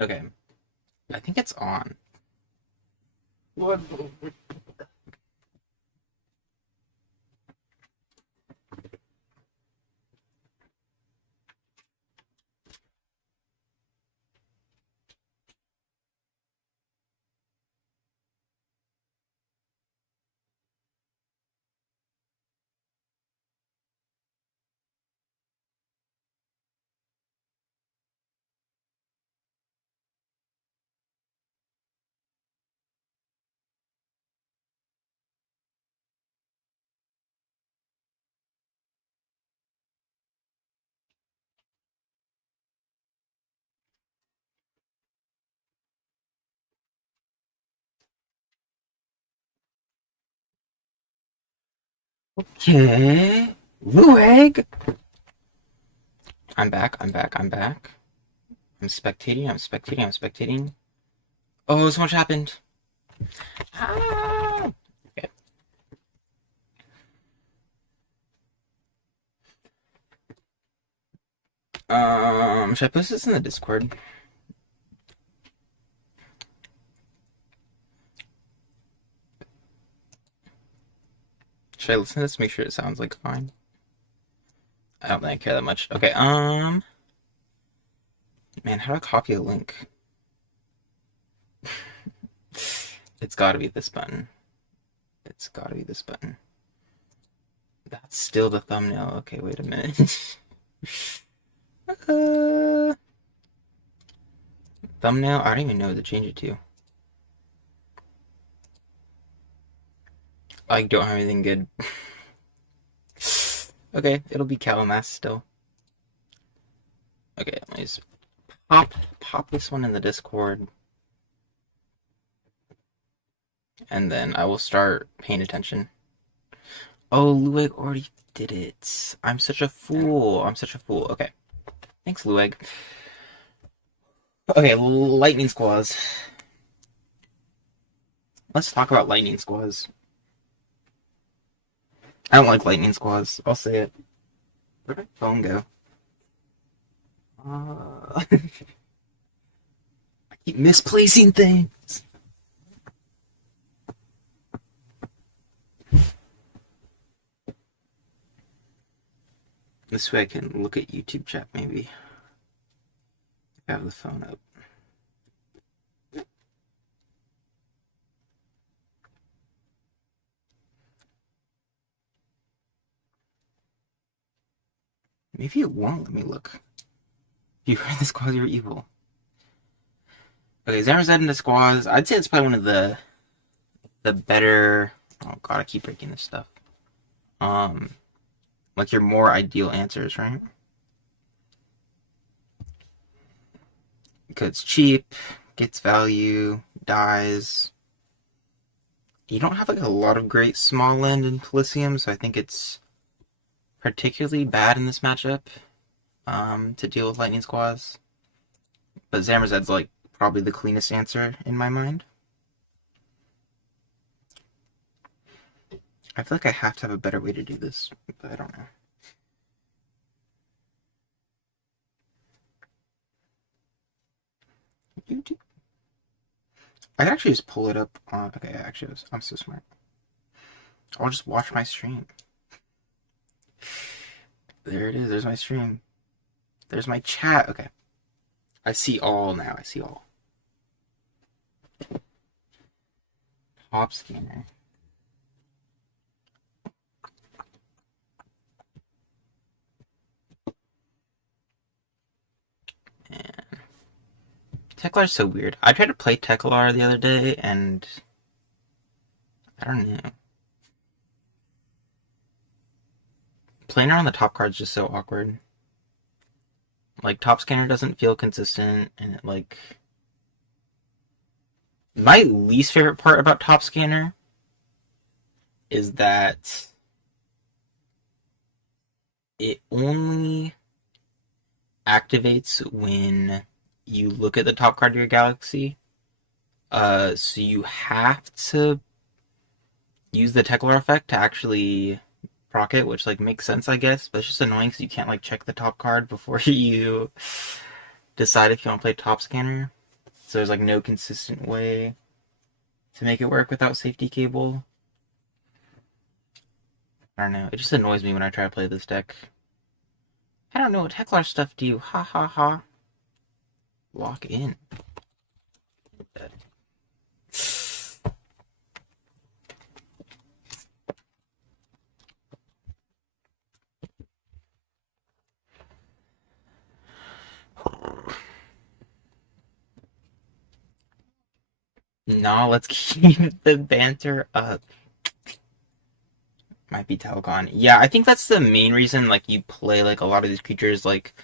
Okay, I think it's on. What? Okay. Lueg! I'm back, I'm back, I'm back. I'm spectating, I'm spectating, I'm spectating. Oh, so much happened. Ah! Okay. Should I post this in the Discord? Should I listen to this? Make sure it sounds like fine. I don't think I care that much. Okay, man, how do I copy a link? It's gotta be this button. It's gotta be this button. That's still the thumbnail. Okay, wait a minute. uh, thumbnail? I don't even know what to change it to. I don't have anything good. Okay, it'll be Calamass still. Okay, let me just pop this one in the Discord. And then I will start paying attention. Oh, Lueg already did it. I'm such a fool. I'm such a fool. Okay. Thanks, Lueg. Okay, lightning squaws. Let's talk about lightning squaws. I don't like lightning squaws. I'll say it. Where'd my phone go? I keep misplacing things. This way I can look at YouTube chat, maybe. I have the phone up. Maybe it won't let me look. You heard the squaws, you're evil. Okay, Zamazet and the squaws. I'd say it's probably one of the better. Oh god, I keep breaking this stuff. Like your more ideal answers, right? Because it's cheap, gets value, dies. You don't have like a lot of great small end in Polysium, so I think it's particularly bad in this matchup to deal with Lightning Squaws. But Zamazed's like probably the cleanest answer in my mind. I feel like I have to have a better way to do this, but I don't know. YouTube. I could actually just pull it up on. Okay, actually, I'm so smart. I'll just watch my stream. There it is. There's my stream. There's my chat. Okay. I see all now. I see all. Top scanner. And Teklar's so weird. I tried to play Teklar the other day, and I don't know. Playing her on the top card's just so awkward. Like, top scanner doesn't feel consistent, and it, like... My least favorite part about top scanner is that it only activates when you look at the top card of your galaxy. So you have to use the Teklar effect to actually proc it, which like makes sense, I guess, but it's just annoying because you can't like check the top card before you decide if you want to play top scanner. So there's like no consistent way to make it work without safety cable. I don't know. It just annoys me when I try to play this deck. I don't know what Hecklar stuff do. Ha ha ha. Lock in. No, let's keep the banter up. Might be Talcon. Yeah, I think that's the main reason like you play like a lot of these creatures. Like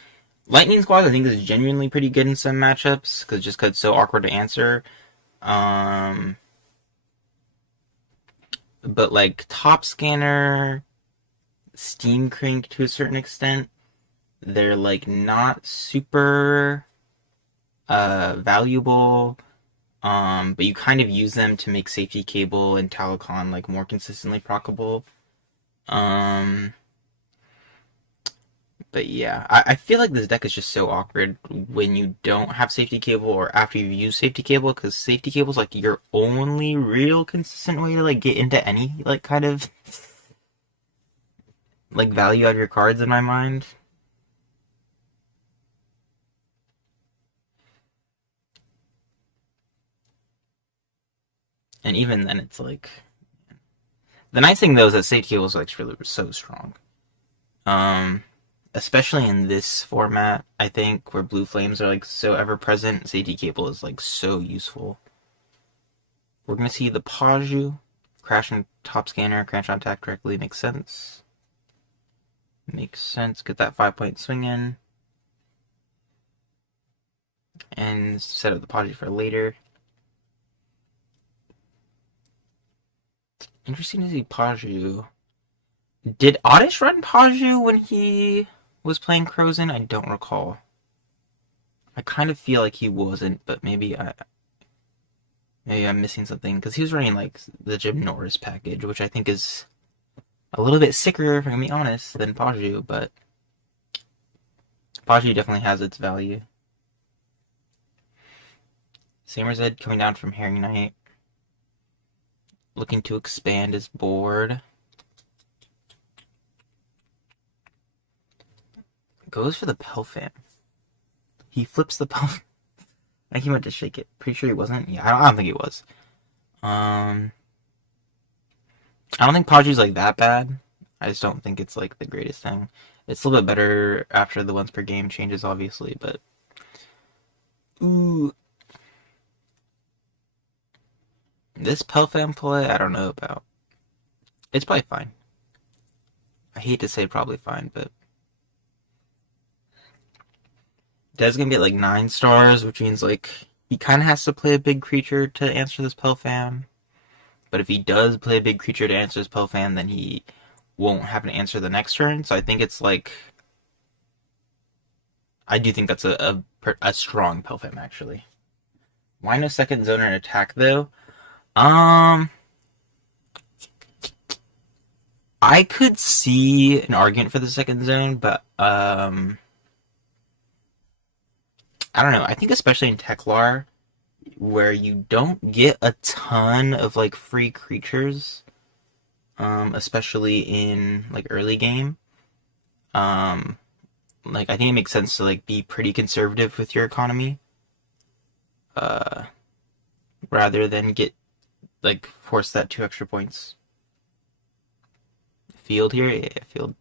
Lightning Squad I think is genuinely pretty good in some matchups because it's so awkward to answer. But like Top Scanner, Steam Crank to a certain extent, they're like not super valuable. But you kind of use them to make Safety Cable and Talcon like more consistently proccable. But yeah, I feel like this deck is just so awkward when you don't have Safety Cable or after you use Safety Cable, because Safety Cable is like your only real consistent way to like get into any like kind of like value out of your cards in my mind. And even then, it's like the nice thing though is that Safety Cable is like really so strong. Especially in this format, I think, where blue flames are like so ever present, Safety Cable is like so useful. We're gonna see the Paju, crashing Top Scanner, crash on attack directly, makes sense. Makes sense, get that 5-point swing in. And set up the Paju for later. Interesting to see Paju. Did Oddish run Paju when he was playing Crozen? I don't recall. I kind of feel like he wasn't, but maybe I'm missing something, because he was running like the Jim Norris package, which I think is a little bit sicker, if I'm gonna be honest, than Paju, but Paju definitely has its value. Samer's Ed coming down from Harryknight, looking to expand his board. Goes for the Pelfam. He flips the Pelfam. I think he meant to shake it. Pretty sure he wasn't. Yeah, I don't think he was. I don't think Paju's like that bad. I just don't think it's like the greatest thing. It's a little bit better after the once per game changes, obviously, but ooh, this Pelfam play, I don't know about. It's probably fine. I hate to say probably fine, but Dead's gonna get like 9 stars, which means like he kind of has to play a big creature to answer this Pelfam. But if he does play a big creature to answer this Pelfam, then he won't have an answer the next turn. So I think it's like, I do think that's a strong Pelfam actually. Why no second zoner attack though? I could see an argument for the second zone, but I don't know. I think especially in Teklar, where you don't get a ton of like free creatures, especially in like early game. Like I think it makes sense to like be pretty conservative with your economy, rather than get like force that 2 extra points. Field here, yeah, field.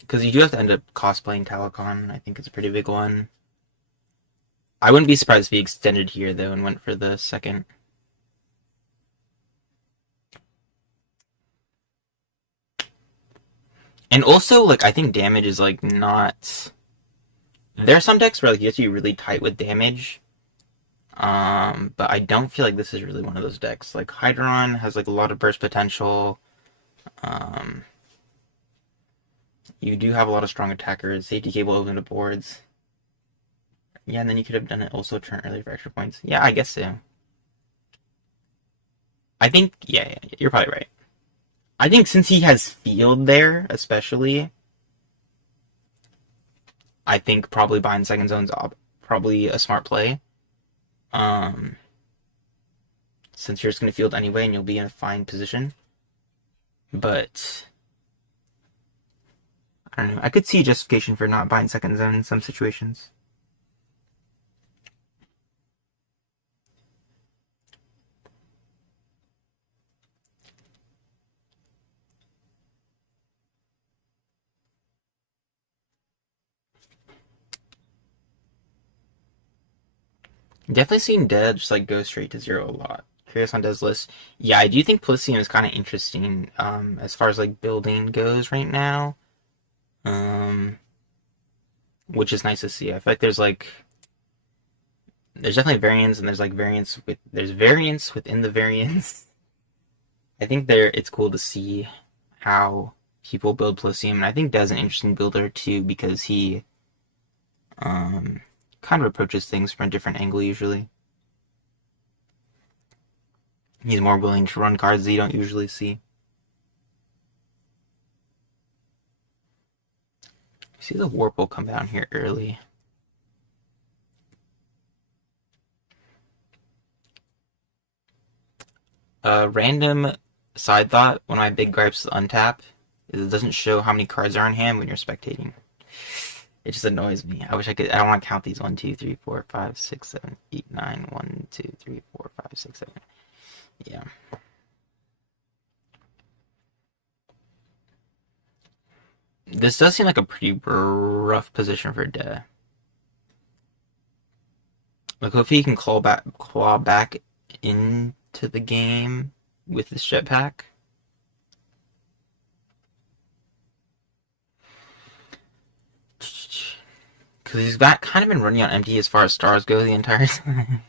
Because you do have to end up cosplaying Talcon. I think it's a pretty big one. I wouldn't be surprised if he extended here, though, and went for the second. And also, like, I think damage is, like, not... There are some decks where, like, you have to be really tight with damage. But I don't feel like this is really one of those decks. Like, Hydron has, like, a lot of burst potential. You do have a lot of strong attackers. Safety Cable open to boards. Yeah, and then you could have done it also turn early for extra points. Yeah, I guess so. I think, yeah, you're probably right. I think since he has field there, especially, I think probably buying second zone's probably a smart play. Um, since you're just going to field anyway and you'll be in a fine position. But I don't know. I could see justification for not buying second zone in some situations. Definitely seen Dead just like go straight to zero a lot. Curious on Dead's list. Yeah, I do think Polysium is kind of interesting as far as like building goes right now. Um, which is nice to see. I feel like there's definitely variance and there's like there's variance within the variance. I think it's cool to see how people build Polysium, and I think Dead's an interesting builder too because he um kind of approaches things from a different angle usually. He's more willing to run cards that you don't usually see. See the Warp will come down here early. Random side thought, one of my big gripes with Untap is it doesn't show how many cards are in hand when you're spectating. It just annoys me. I wish I could. I don't want to count these 1, 2, 3, 4, 5, 6, 7, 8, 9. 1, 2, 3, 4, 5, 6, 7. Yeah. This does seem like a pretty rough position for De. Like, hopefully he can claw back into the game with this jetpack. Because he's kind of been running on empty as far as stars go the entire time.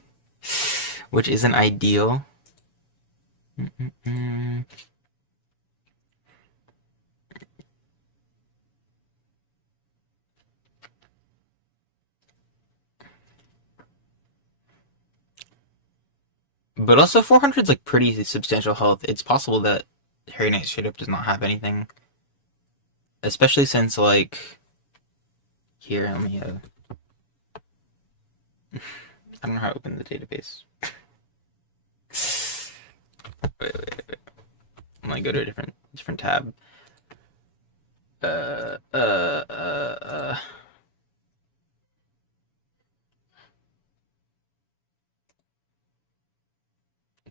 Which isn't ideal. But also 400 is like pretty substantial health. It's possible that Harryknight straight up does not have anything. Especially since like here, let me I don't know how to open the database. wait. I'm gonna go to a different tab.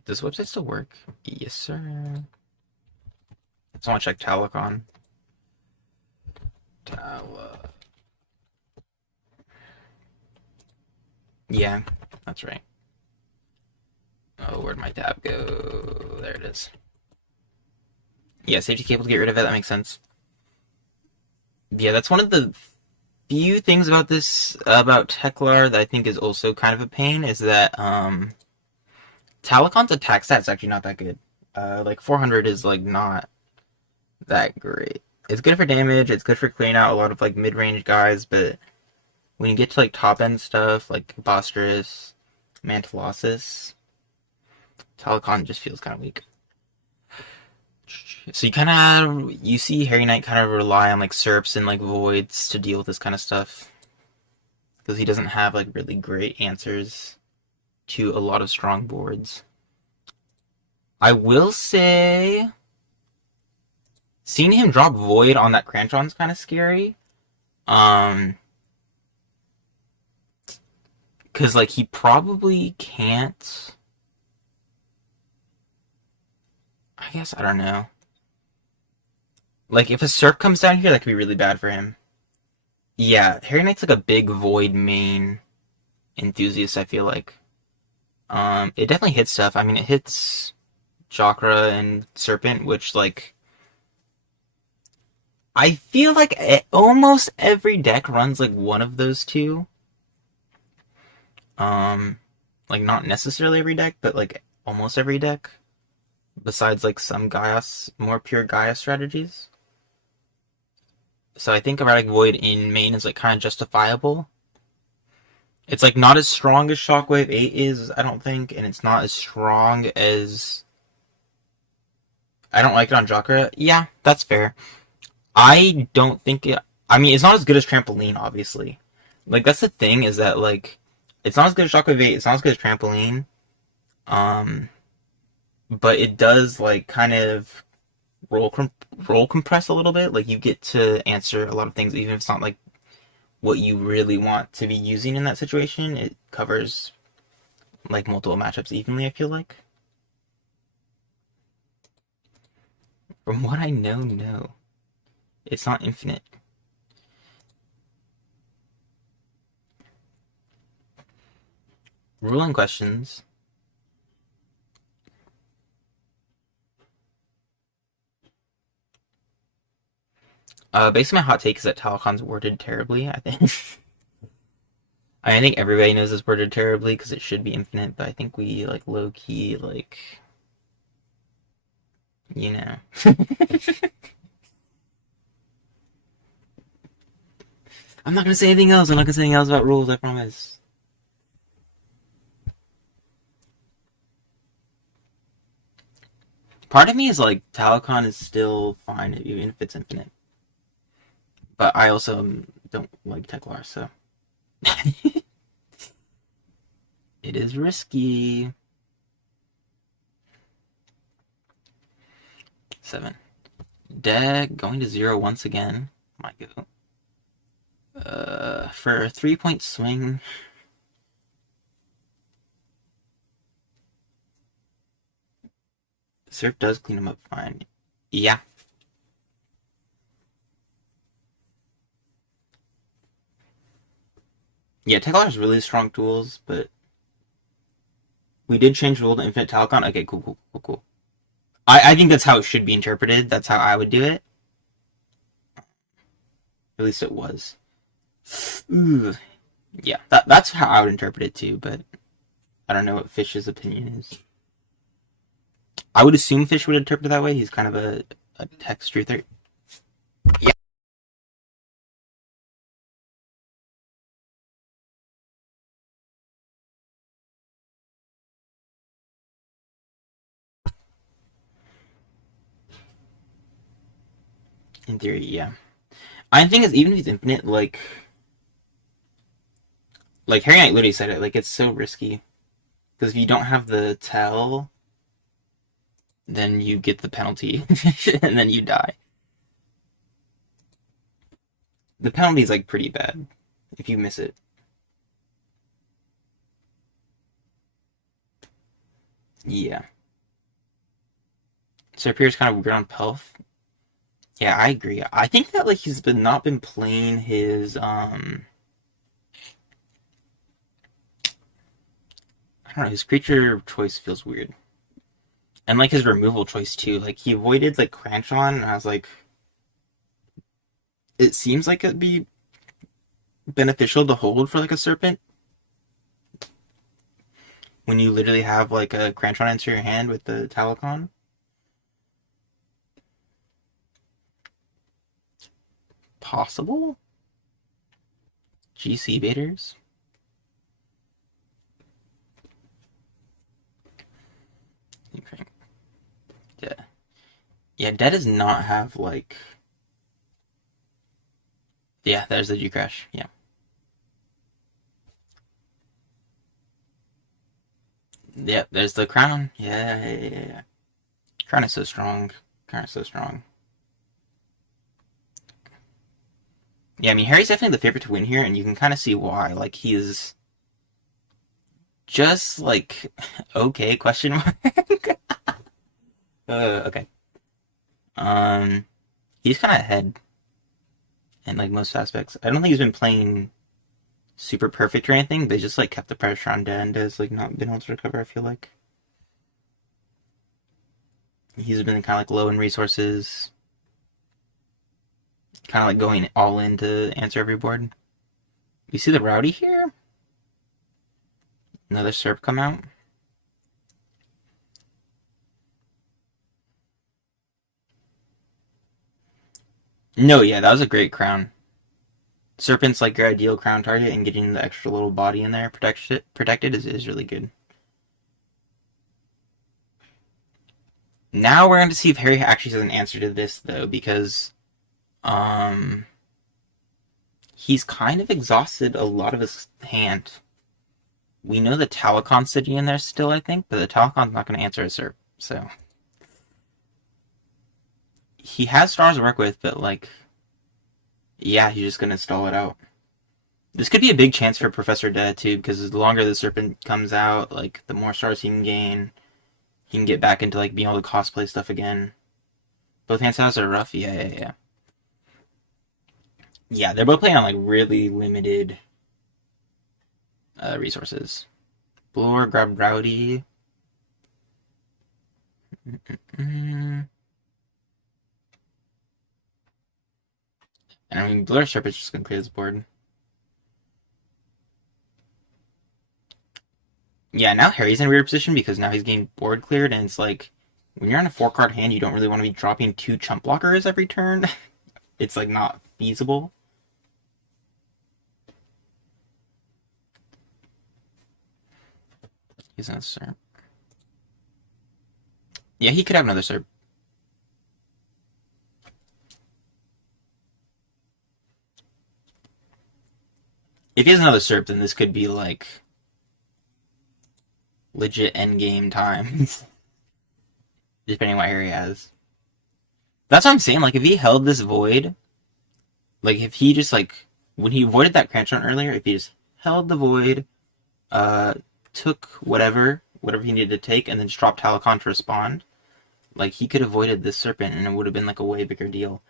Does the website still work? Yes, sir. I just want to check Talicon. Yeah, that's right. Oh, where'd my tab go? There it is. Yeah, safety cable to get rid of it. That makes sense. Yeah, that's one of the few things about Teklar that I think is also kind of a pain is that Talicon's attack stat's actually not that good. Like 400 is like not that great. It's good for damage. It's good for clearing out a lot of like mid-range guys, but when you get to like top end stuff like Bostrus, Mantilosis, Talicon just feels kind of weak. So you see Harryknight kind of rely on like Serps and like Voids to deal with this kind of stuff because he doesn't have like really great answers to a lot of strong boards. I will say, seeing him drop Void on that Crantron's kind of scary. Because like he probably can't. I guess I don't know. Like if a Serp comes down here, that could be really bad for him. Yeah, Harryknight's like a big Void main enthusiast. I feel like. It definitely hits stuff. I mean, it hits Chakra and Serpent, which, like, I feel like almost every deck runs, like, one of those two. Like, not necessarily every deck, but, like, almost every deck. Besides, like, some more pure Gaia strategies. So I think Erratic Void in main is, like, kind of justifiable. It's, like, not as strong as Shockwave 8 is, I don't think, and it's not as strong as... I don't like it on Chakra. Yeah, that's fair. I don't think I mean, it's not as good as Trampoline, obviously. Like, that's the thing, is that, like, it's not as good as Shockwave 8, it's not as good as Trampoline, um, but it does, like, kind of roll, roll compress a little bit. Like, you get to answer a lot of things, even if it's not, like, what you really want to be using in that situation. It covers, like, multiple matchups evenly, I feel like. From what I know, no. It's not infinite. Ruling questions. Basically, my hot take is that Talacon's worded terribly, I think. I think everybody knows it's worded terribly because it should be infinite, but I think we, like, low-key, like, you know. I'm not gonna say anything else. I'm not gonna say anything else about rules, I promise. Part of me is like, Talcon is still fine even if it's infinite. But I also don't like Teklar, so. It is risky. 7. Deck going to 0 once again. Might go. For a 3-point swing. Surf does clean him up fine. Yeah. Yeah, Teklar has really strong tools, but we did change the rule to Infinite Talcon. Okay, cool. I think that's how it should be interpreted. That's how I would do it. At least it was. Ooh. Yeah, that's how I would interpret it too, but I don't know what Fish's opinion is. I would assume Fish would interpret it that way. He's kind of a text truther. Yeah. In theory, yeah. I think is even if he's infinite, like Harryknight literally said it, like it's so risky because if you don't have the tell, then you get the penalty and then you die. The penalty is like pretty bad if you miss it. Yeah. So appears kind of weird on Pelf. Yeah, I agree. I think that like he's not been playing his I don't know, his creature choice feels weird. And like his removal choice too. Like he avoided like Cranchon and I was like it seems like it'd be beneficial to hold for like a serpent when you literally have like a Cranchon into your hand with the Talcon. Possible? GC baiters? Okay. Yeah. Yeah, Dead does not have like. Yeah, there's the G Crash. Yeah. Yeah, there's the Crown. Yeah. Crown is so strong. Crown is so strong. Yeah, I mean, Harry's definitely the favorite to win here, and you can kind of see why. Like, he's just, like, okay, question mark? Okay. He's kind of ahead in, like, most aspects. I don't think he's been playing super perfect or anything, but just, like, kept the pressure on Dan and has, like, not been able to recover, I feel like. He's been kind of, like, low in resources. Kind of, like, going all in to answer every board. You see the Rowdy here? Another Serp come out. No, yeah, that was a great crown. Serpent's like your ideal crown target, and getting the extra little body in there protected is really good. Now we're going to see if Harry actually has an answer to this, though, because, He's kind of exhausted a lot of his hand. We know the Talacon's sitting in there still, I think, but the Talacon's not going to answer a SERP, so... He has stars to work with, but, like... Yeah, he's just going to stall it out. This could be a big chance for Professor Dead, too, because the longer the Serpent comes out, like, the more stars he can gain. He can get back into, like, being able to cosplay stuff again. Both hand styles are rough, yeah. Yeah, they're both playing on, like, really limited resources. Blower grabbed Rowdy. And I mean, Blur Serpent's just gonna clear this board. Yeah, now Harry's in a weird position because now he's getting board cleared, and it's like, when you're on a 4-card hand, you don't really want to be dropping 2 chump blockers every turn. It's, like, not feasible. He's gonna SERP. Yeah, he could have another SERP. If he has another SERP, then this could be, like, legit endgame times. Depending on what Harry has. That's what I'm saying, like, if he held this void, like, if he just, like, when he avoided that Cranch Run earlier, if he just held the void, took whatever he needed to take, and then just dropped Talakon to respond, like, he could have avoided this Serpent, and it would have been, like, a way bigger deal.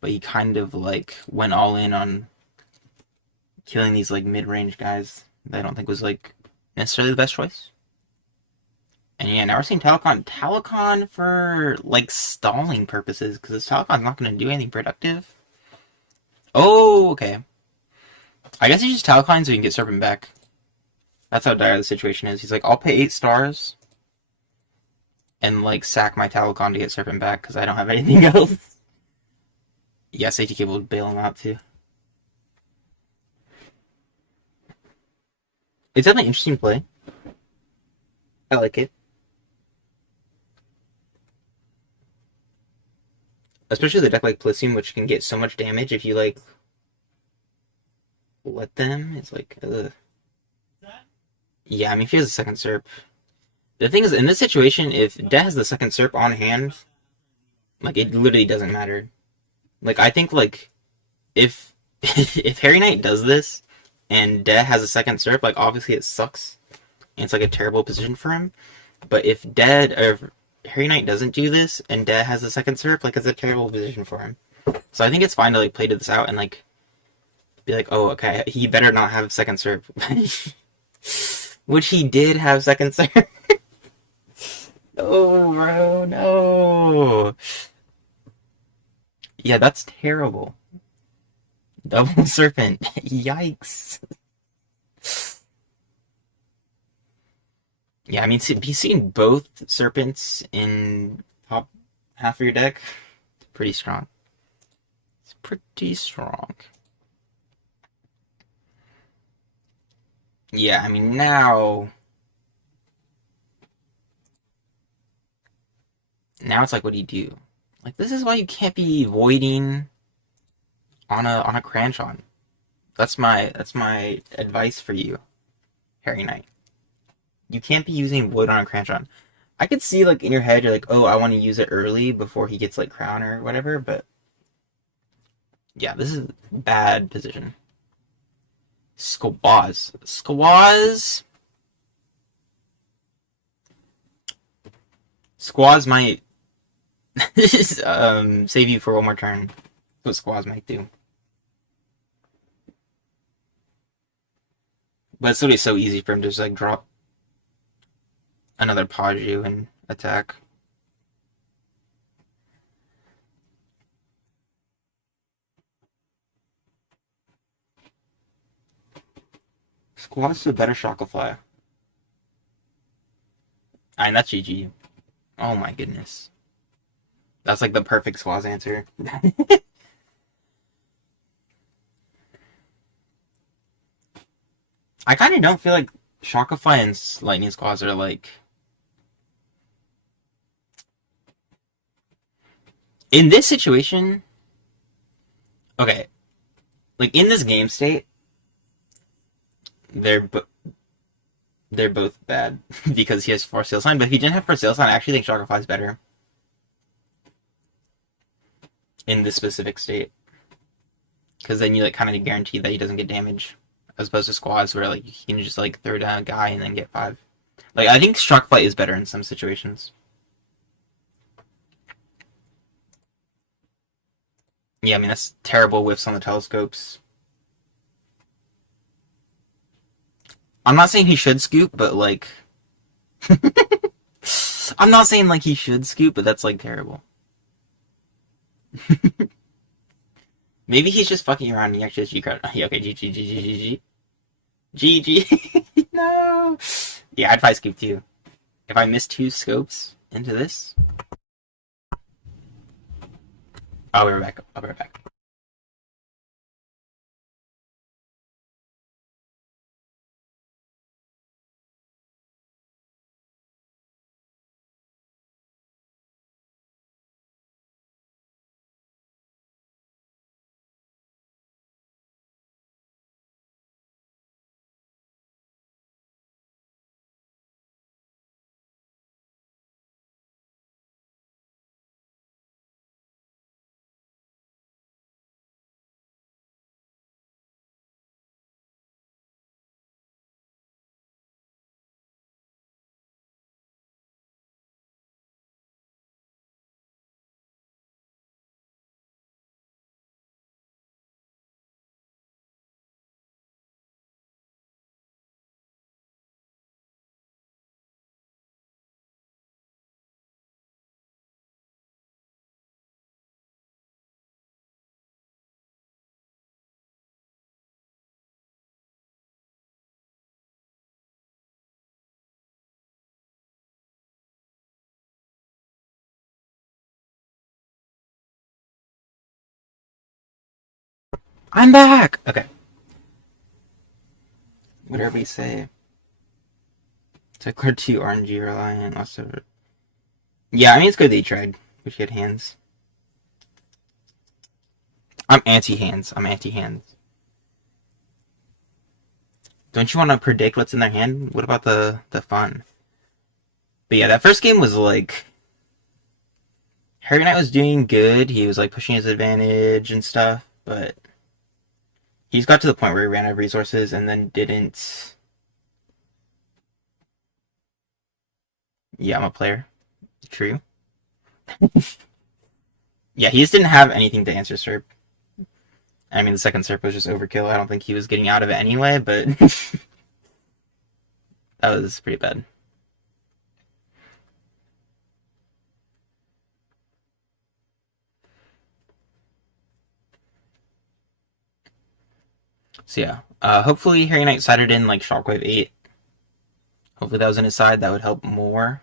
But he kind of, like, went all in on killing these, like, mid-range guys that I don't think was, like, necessarily the best choice. And yeah, now we're seeing Talakon for, like, stalling purposes, because this Talakon's not going to do anything productive. Oh, okay. I guess he's just Talakon so he can get Serpent back. That's how dire the situation is. He's like, I'll pay 8 stars and, like, sack my Talakon to get Serpent back, because I don't have anything else. Yeah, Safety Cable would bail him out, too. It's definitely an interesting play. I like it. Especially the deck like Palladium, which can get so much damage if you, like, let them. It's like, ugh. Yeah, I mean, if he has a second SERP. The thing is, in this situation, if Death has the second SERP on hand, like, it literally doesn't matter. Like, I think, like, if if Harryknight does this, and Death has a second SERP, like, obviously it sucks. And it's, like, a terrible position for him. But if Harryknight doesn't do this, and Death has a second SERP, like, it's a terrible position for him. So I think it's fine to, like, play this out and, like, be like, oh, okay, he better not have second SERP. Which he did have second SERP. Oh, bro, no. Yeah, that's terrible. Double Serpent. Yikes. Yeah, I mean, be seeing both Serpents in top half of your deck, pretty strong. It's pretty strong. Yeah, I mean, now it's like, what do you do? Like, this is why you can't be voiding on a Cranchon. That's my advice for you, Harryknight. You can't be using void on a Cranchon. I could see, like, in your head, you're like, oh, I want to use it early before he gets, like, Crown or whatever, but yeah, this is a bad position. Squaz. Squaz might save you for one more turn. That's what Squaz might do. But it's literally so easy for him to just, like, drop another Paju and attack. Squaz is a better Shocklefly. And that's GG. Oh my goodness. That's like the perfect Squaz answer. I kind of don't feel like Shocklefly and Lightning Squaz are like... In this situation... Okay. like in this game state, they're they're both bad because he has Force Sail Sign. But if he didn't have Force Sail Sign, I actually think Shocker Fly is better in this specific state, because then you like kind of guarantee that he doesn't get damage, as opposed to squads where like you can just like throw down a guy and then get 5. Like I think Shock Flight is better in some situations. Yeah, I mean that's terrible whiffs on the telescopes. I'm not saying he should scoop, but like I'm not saying like he should scoop, but that's like terrible. Maybe he's just fucking around and he actually has G card. Yeah, okay, GG. No. Yeah, I'd probably scoop too. If I miss 2 scopes into this. I'll be right back. I'll be right back. I'm back! Okay. What did everybody say? Clear 2 RNG reliant. Also, yeah, I mean it's good they tried. Wish he had hands. I'm anti-hands. I'm anti-hands. Don't you want to predict what's in their hand? What about the fun? But yeah, that first game was like Harryknight was doing good. He was like pushing his advantage and stuff, but he's got to the point where he ran out of resources and then didn't. Yeah, I'm a player. True. Yeah, he just didn't have anything to answer Serp. I mean, the second Serp was just overkill. I don't think he was getting out of it anyway, but that was pretty bad. So yeah, hopefully Harryknight sided in like Shockwave 8. Hopefully that was in his side. That would help more.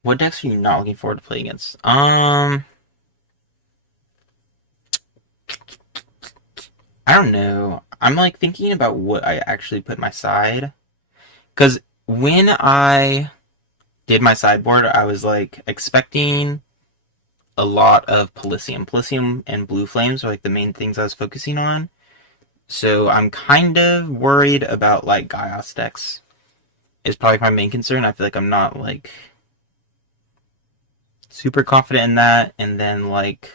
What decks are you not looking forward to play against? I don't know. I'm like thinking about what I actually put in my side. Because when I did my sideboard, I was like expecting a lot of Polysium. Polysium and Blue Flames are like the main things I was focusing on. So I'm kind of worried about like Gaios decks. Is probably my main concern. I feel like I'm not like super confident in that. And then like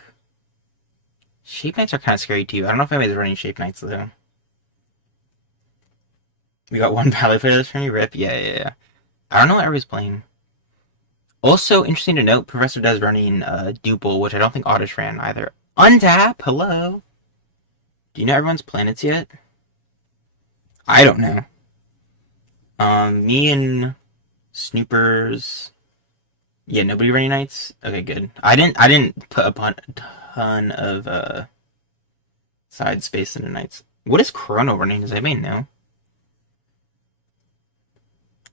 Shape Knights are kind of scary too. I don't know if anybody's running Shape Knights though. We got one Pally player this turn. Rip. Yeah. I don't know what everybody's playing. Also, interesting to note, Professor does running Duple, which I don't think Oddish ran either. Untap, hello. Do you know everyone's planets yet? I don't know. Me and Snoopers. Yeah, nobody running Knights? Okay, good. I didn't put a ton of side space into Knights. What is Chrono running? Does anybody know?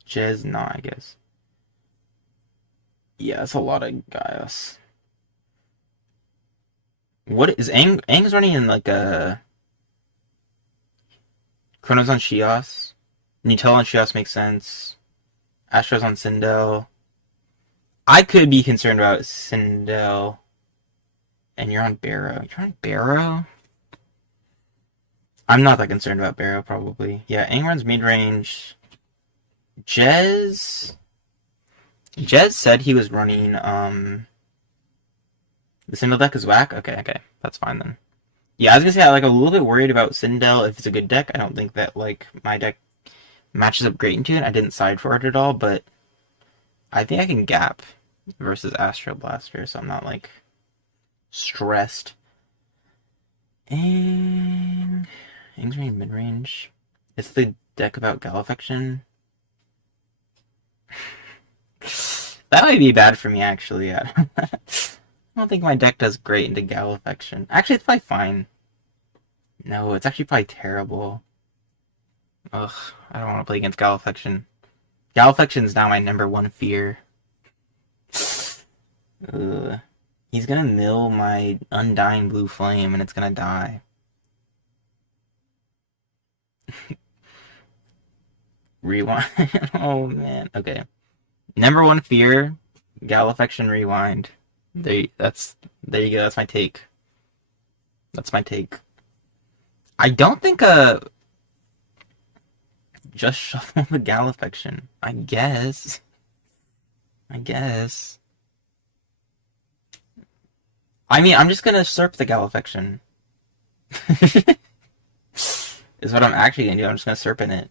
Jez, nah, I guess. Yeah, that's a lot of Gaios. What is Aang's running in like a Chrono's on Shios? Nutella on Shios makes sense. Astral's on Sindel. I could be concerned about Sindel And you're on Barrow. You're on Barrow? I'm not that concerned about Barrow, probably. Yeah, Aang runs mid-range. Jez said he was running, the single deck is whack? Okay, that's fine then. Yeah, I was gonna say, I'm a little bit worried about Sindel if it's a good deck. I don't think that, my deck matches up great into it. I didn't side for it at all, but I think I can gap versus Astral Blaster, so I'm not, stressed. Aang's range mid-range. It's the deck about Galafection. That might be bad for me, actually. I don't think my deck does great into Galafection. Actually, it's probably fine. No, it's actually probably terrible. Ugh, I don't want to play against Galafection. Galafection is now my #1 fear. Ugh. He's gonna mill my Undying Blue Flame and it's gonna die. Rewind. Oh man. Okay. #1 fear, Galafection Rewind. There you go. That's my take. I don't think just shuffle the Galafection. I guess. I mean, I'm just gonna SERP the Galafection. Is what I'm actually gonna do. I'm just gonna SERP in it.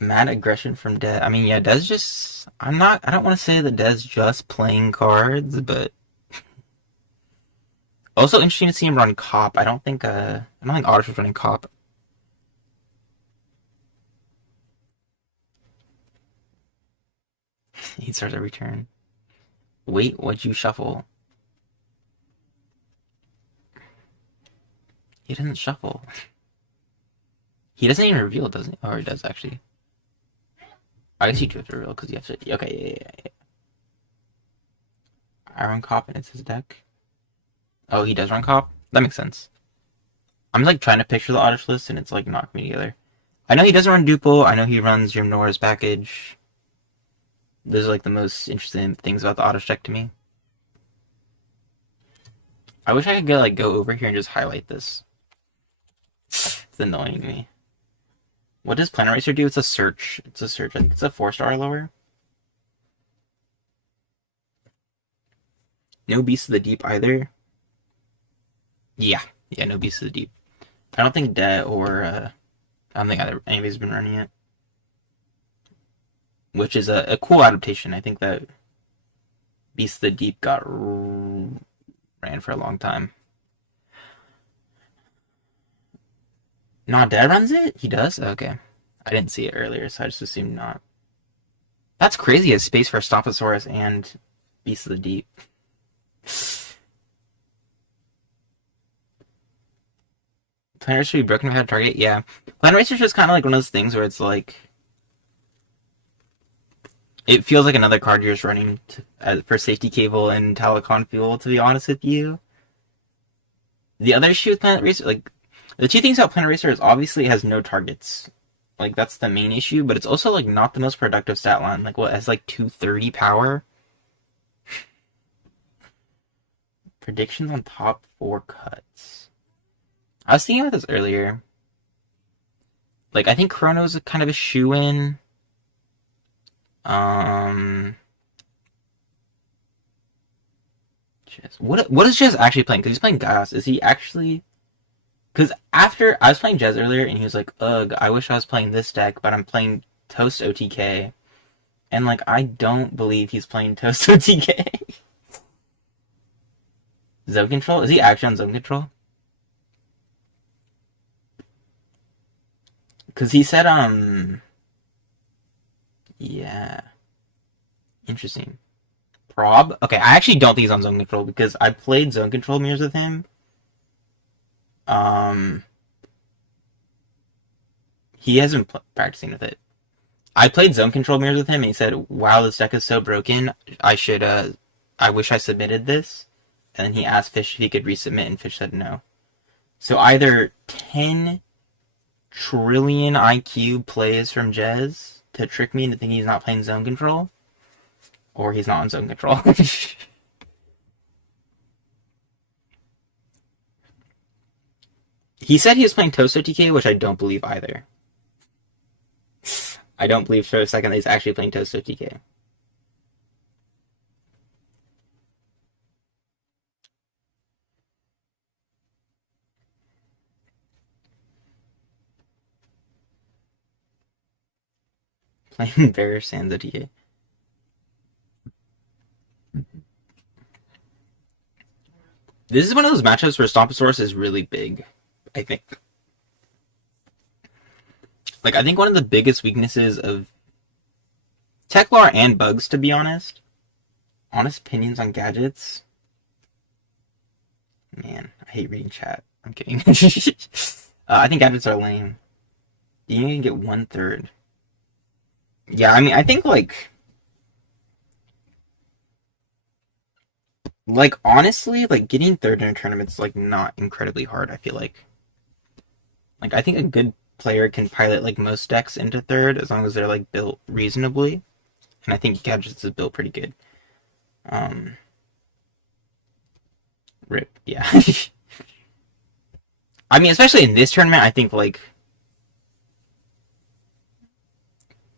Mad aggression from Dez. I mean, yeah, Dez just... I don't want to say that Dez just playing cards, but... Also interesting to see him run Cop. I don't think Otter was running Cop. He starts every turn. Wait, what'd you shuffle? He doesn't shuffle. He doesn't even reveal, doesn't he? Or he does, actually. I guess you do have to reveal, because you have to... Okay, yeah. I run Cop and it's his deck. Oh, he does run Cop? That makes sense. I'm, trying to picture the Oddish list, and it's, knocking me together. I know he doesn't run Duple. I know he runs Jim Nora's package. Those are, the most interesting things about the Oddish deck to me. I wish I could go over here and just highlight this. It's annoying me. What does Planet Racer do? It's a search. I think it's a 4-star lower. No Beast of the Deep either. Yeah, no Beast of the Deep. I don't think Det or I don't think anybody's been running it. Which is a cool adaptation. I think that Beast of the Deep ran for a long time. Not Dad runs it? He does? Okay. I didn't see it earlier, so I just assumed not. That's crazy. He has space for Stopposaurus and Beast of the Deep. Planet Racer should be broken without a target? Yeah. Planet Racer is just kind of one of those things where it's it feels like another card you're just running for Safety Cable and Telecon Fuel, to be honest with you. The other issue with Planet Racer, the two things about Planet Racer is obviously it has no targets. That's the main issue, but it's also, not the most productive stat line. It has, 230 power? Predictions on top 4 cuts. I was thinking about this earlier. I think Chrono's kind of a shoe-in. What is Jez actually playing? Because he's playing Gas. Is he actually... Because after... I was playing Jez earlier, and he was like, ugh, I wish I was playing this deck, but I'm playing Toast OTK. And, I don't believe he's playing Toast OTK. Zone Control? Is he actually on Zone Control? Because he said, yeah. Interesting. Prob? Okay, I actually don't think he's on Zone Control, because I played Zone Control mirrors with him. He hasn't been practicing with it. I played Zone Control mirrors with him, and he said, wow, this deck is so broken, I wish I submitted this. And then he asked Fish if he could resubmit, and Fish said no. So either 10 trillion IQ plays from Jez to trick me into thinking he's not playing Zone Control, or he's not on Zone Control. He said he was playing Toaster TK, which I don't believe either. I don't believe for a second that he's actually playing Toaster TK. Playing Bear Sansa TK. This is one of those matchups where Stomposaurus is really big, I think. Like, I think one of the biggest weaknesses of Teklar and Bugs, to be honest, honest opinions on gadgets. Man, I hate reading chat. I'm kidding. I think gadgets are lame. You can get 1/3. Yeah, I mean, I think, honestly, getting third in a tournament's, not incredibly hard, I feel like. I think a good player can pilot, most decks into third as long as they're, built reasonably. And I think Gadgets is built pretty good. Rip, yeah. I mean, especially in this tournament, I think,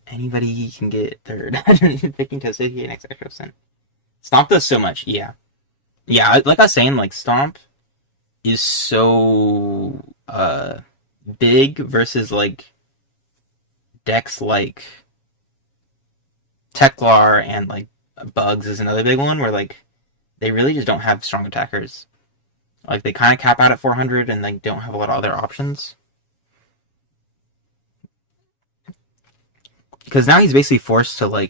anybody can get third. Picking Toasted here next extra Ascent. Stomp does so much, yeah. Yeah, like I was saying, Stomp is so big versus decks like Teklar and Bugs is another big one where they really just don't have strong attackers. They kind of cap out at 400 and don't have a lot of other options. Because now he's basically forced to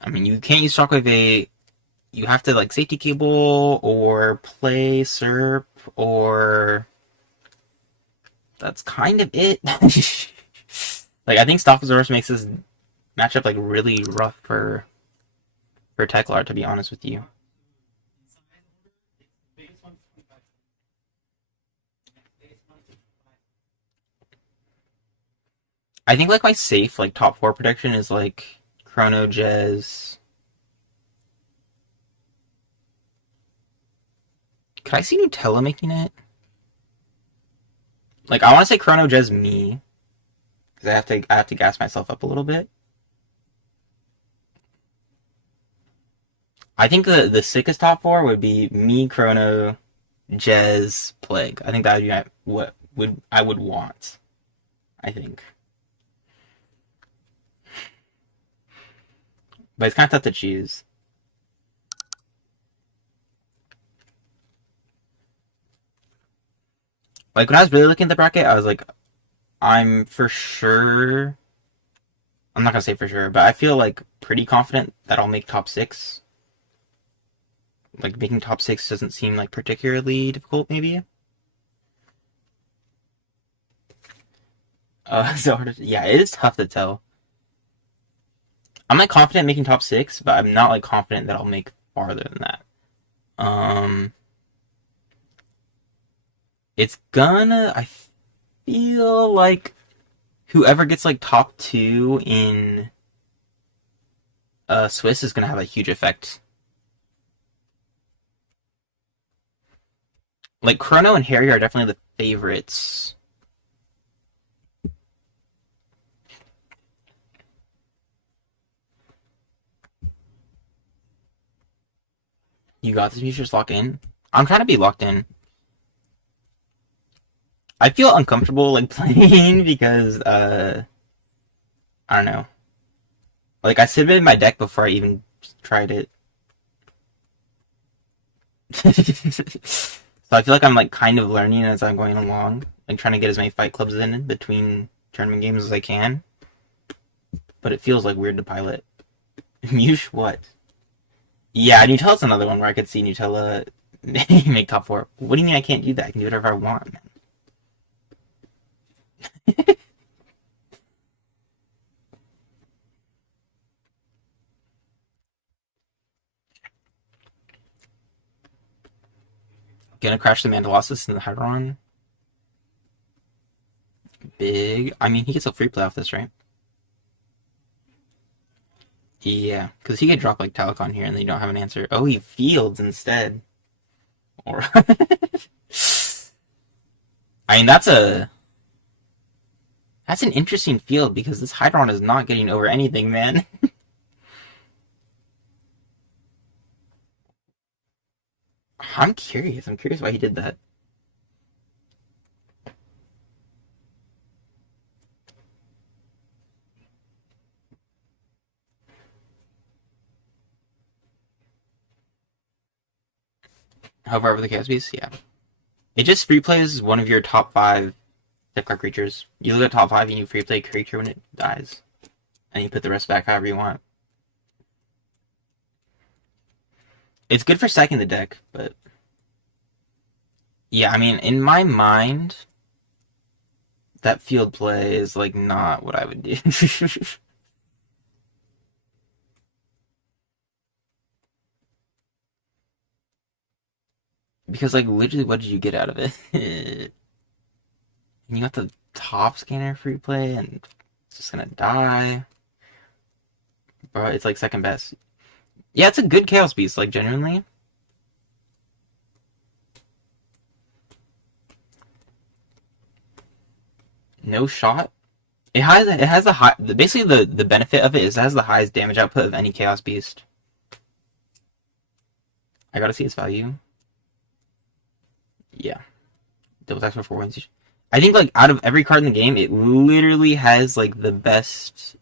I mean, you can't use Shockwave 8. You have to safety cable or play SERP or that's kind of it. I think Stomposaurus makes this matchup really rough for Teklar, to be honest with you. I think my safe top 4 prediction is Chrono Jez. Could I see Nutella making it? I want to say Chrono Jez me, because I have to gas myself up a little bit. I think the sickest top 4 would be me, Chrono, Jez, Plague. I think that would be what I would want. I think. But it's kind of tough to choose. When I was really looking at the bracket, I was I'm for sure. I'm not gonna say for sure, but I feel pretty confident that I'll make top 6. Making top 6 doesn't seem particularly difficult, maybe. So hard to, yeah, it is tough to tell. I'm confident making top 6, but I'm not confident that I'll make farther than that. It's gonna. I feel whoever gets top 2 in Swiss is gonna have a huge effect. Chrono and Harry are definitely the favorites. You got this. You just lock in. I'm trying to be locked in. I feel uncomfortable playing because I don't know. I submitted my deck before I even tried it. So I feel I'm kind of learning as I'm going along, trying to get as many fight clubs in between tournament games as I can. But it feels weird to pilot. Mush what? Yeah, Nutella's another one where I could see Nutella make top 4. What do you mean I can't do that? I can do whatever I want, man. Gonna crash the Mandalosis in the Hydron. Big. I mean, he gets a free play off this, right? Yeah, because he could drop Telecon here and they don't have an answer. Oh, he fields instead. Or I mean, that's an interesting field because this Hydron is not getting over anything, man. I'm curious. I'm curious why he did that. Hover over the Chaos Beast, yeah. It just free plays one of your top 5 Deathclaw creatures. You look at top 5 and you free play a creature when it dies. And you put the rest back however you want. It's good for stacking the deck, but... Yeah, I mean, in my mind, that field play is, like, not what I would do. Because, like, literally, what did you get out of it? And you got the top scanner free play, and it's just gonna die. Bro, it's, like, second best. Yeah, it's a good Chaos Beast, like, genuinely. No shot. It has the high. Basically, the benefit of it is it has the highest damage output of any Chaos Beast. I gotta see its value. Yeah, double attacks for 4 wins. I think like out of every card in the game, it literally has like the best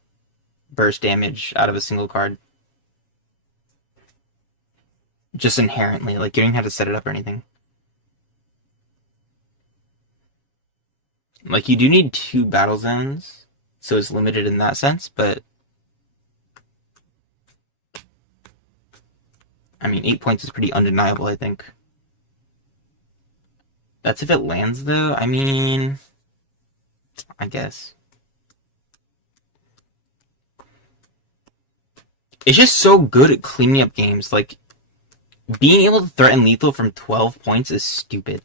burst damage out of a single card. Just inherently, like you don't even have to set it up or anything. Like you do need 2 battle zones, so it's limited in that sense, but I mean 8 points is pretty undeniable, I think. That's if it lands though, I mean I guess. It's just so good at cleaning up games, like being able to threaten lethal from 12 points is stupid.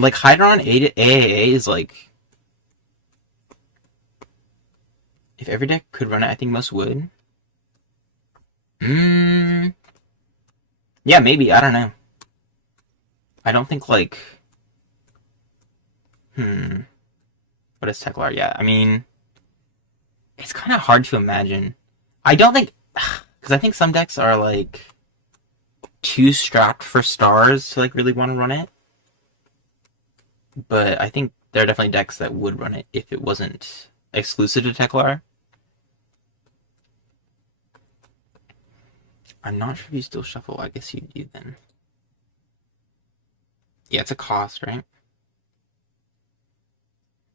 Like, Hydron AAA is like... If every deck could run it, I think most would. Yeah, maybe. I don't know. I don't think, like... What is Teklar? Yeah, I mean... It's kind of hard to imagine. I don't think... Because I think some decks are, like... too strapped for stars to, like, really want to run it. But I think there are definitely decks that would run it if it wasn't exclusive to Teklar. I'm not sure if you still shuffle. I guess you do then. Yeah, it's a cost, right?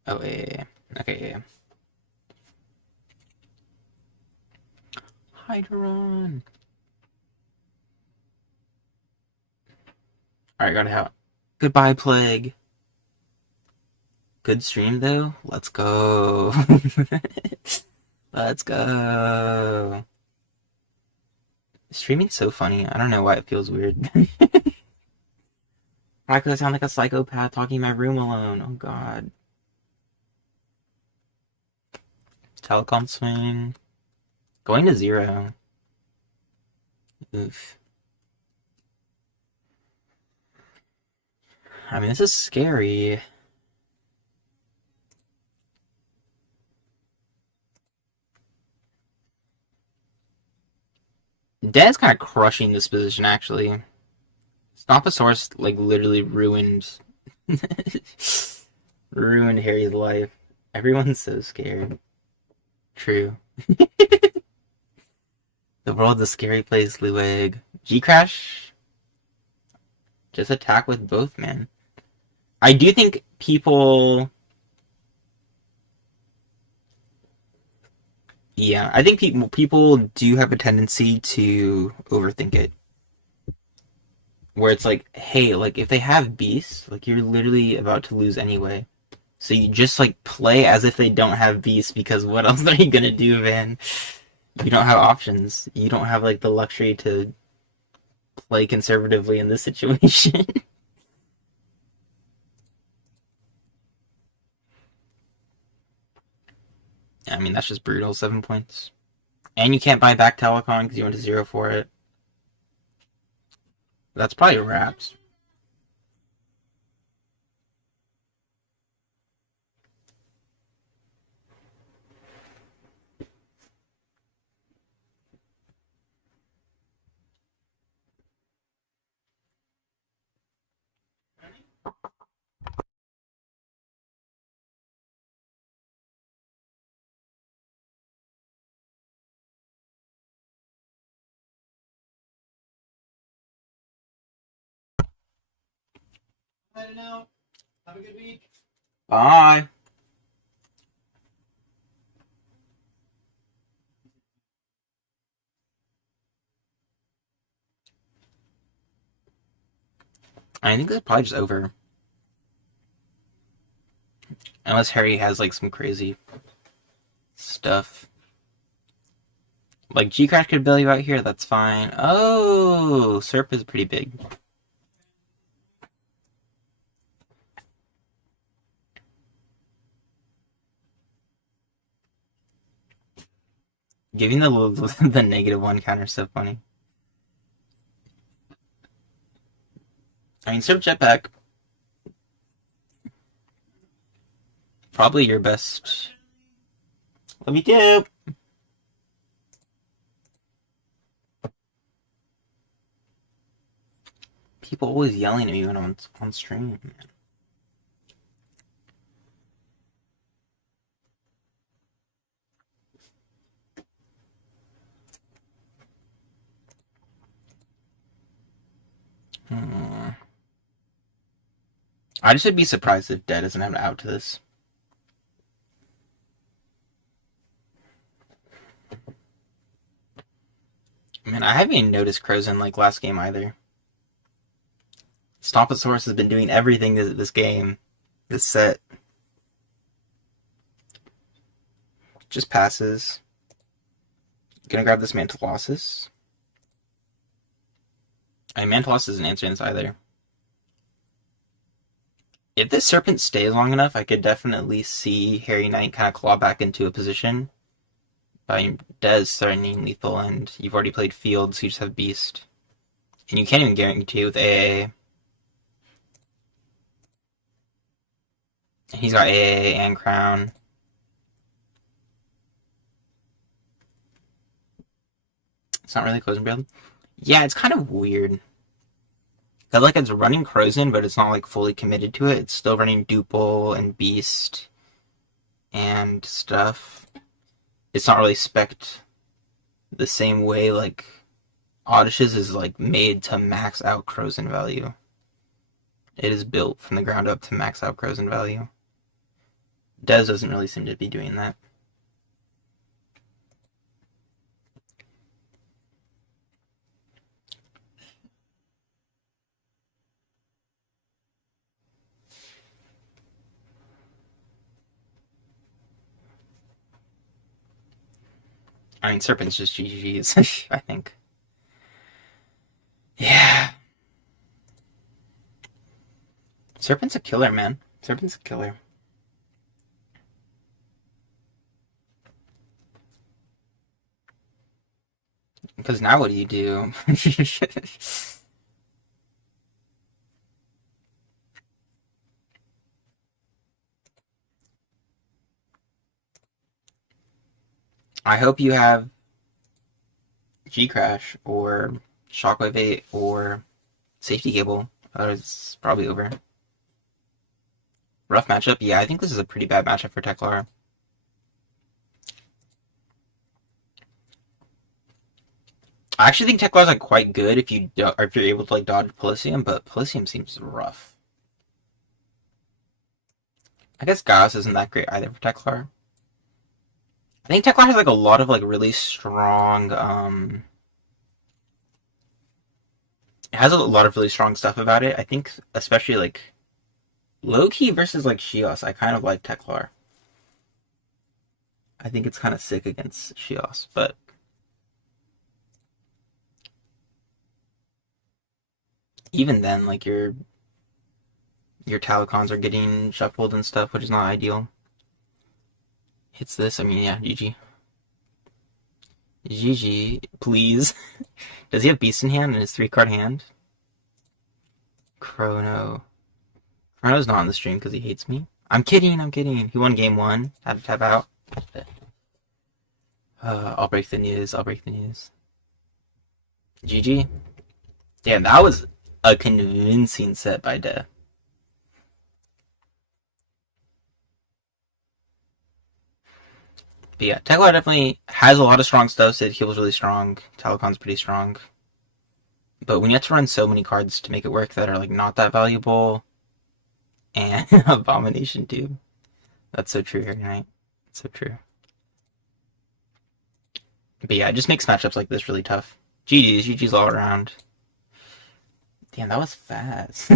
Oh, yeah. Okay, yeah. Hydron. Alright, got it out. Goodbye, Plague. Good stream, though. Let's go. Let's go. Streaming's so funny. I don't know why it feels weird. Why could I sound like a psychopath talking in my room alone? Oh, God. Telecom swing. Going to 0. Oof. I mean, this is scary. Dad's kind of crushing this position, actually. Stomposaurus, like, literally ruined... ruined Harry's life. Everyone's so scared. True. The world's a scary place, Lueg. G-Crash? Just attack with both, man. I do think people... Yeah, I think people do have a tendency to overthink it. Where it's like, hey, like, if they have beasts, like, you're literally about to lose anyway. So you just, like, play as if they don't have beasts, because what else are you gonna do, man? You don't have options. You don't have, like, the luxury to play conservatively in this situation. I mean, that's just brutal. 7 points. And you can't buy back Telecon because you went to 0 for it. That's probably wraps. Heading out. Have a good week. Bye. I think that's probably just over. Unless Harry has like some crazy stuff. Like G-Crash could bail you out here, that's fine. Oh, Serp is pretty big. Giving the the -1 counter is so funny. I mean, Serp Jetpack. Probably your best. Let me do. People always yelling at me when I'm on stream. I just would be surprised if Dead doesn't have an out to this. Man, I haven't even noticed Crows in like last game either. Stomposaurus has been doing everything this game, this set. Just passes. Gonna grab this Mantilossus. Mantilossus isn't answering this either. If this Serpent stays long enough, I could definitely see Harryknight kind of claw back into a position. By Dez threatening lethal, and you've already played Field, so you just have Beast. And you can't even guarantee with AA. And he's got AA and Crown. It's not really closing build. Yeah, it's kind of weird. Cause like it's running Crozen, but it's not like fully committed to it. It's still running Duple and Beast and stuff. It's not really spec'd the same way like Oddish's is like made to max out Crozen value. It is built from the ground up to max out Crozen value. Dez doesn't really seem to be doing that. I mean, Serpent's just GG's, I think. Yeah. Serpent's a killer, man. Serpent's a killer. Because now what do you do? I hope you have G-Crash or Shockwave 8 or Safety Cable. It's probably over. Rough matchup? Yeah, I think this is a pretty bad matchup for Teklar. I actually think Teklar's like quite good if you're able to like dodge Polysium, but Polysium seems rough. I guess Gauss isn't that great either for Teklar. I think Teklar has like a lot of like really strong it has a lot of really strong stuff about it. I think especially like low-key versus like Shios, I kind of like Teklar. I think it's kind of sick against Shios, but even then, like your Talcons are getting shuffled and stuff, which is not ideal. Hits this, I mean, yeah, GG. GG, please. Does he have Beast in hand in his 3-card hand? Chrono's not on the stream because he hates me. I'm kidding. He won game 1. Had to tap out. I'll break the news. GG. Damn, that was a convincing set by De. But yeah, Tekla definitely has a lot of strong stuff. Sid Keel's really strong. Talacon's pretty strong. But when you have to run so many cards to make it work that are like not that valuable, And Abomination too. That's so true, Harryknight. That's so true. But yeah, it just makes matchups like this really tough. GG's all around. Damn, that was fast.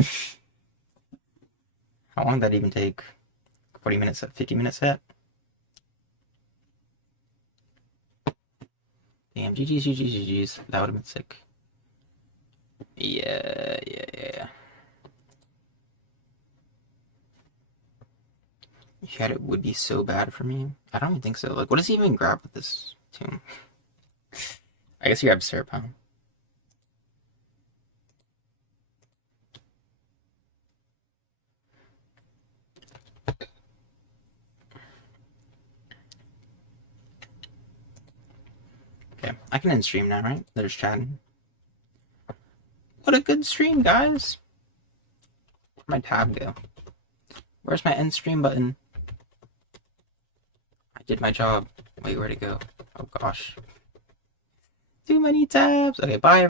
How long did that even take? 40 minutes set, 50 minutes set? Damn, GG's. That would have been sick. Yeah. Yet it would be so bad for me. I don't even think so. Like, what does he even grab with this tomb? I guess he grabs Syrup, huh? Okay, I can end stream now, right? There's chatting. What a good stream, guys! Where'd my tab go? Where's my end stream button? I did my job. Wait, where'd it go? Oh gosh. Too many tabs. Okay, bye.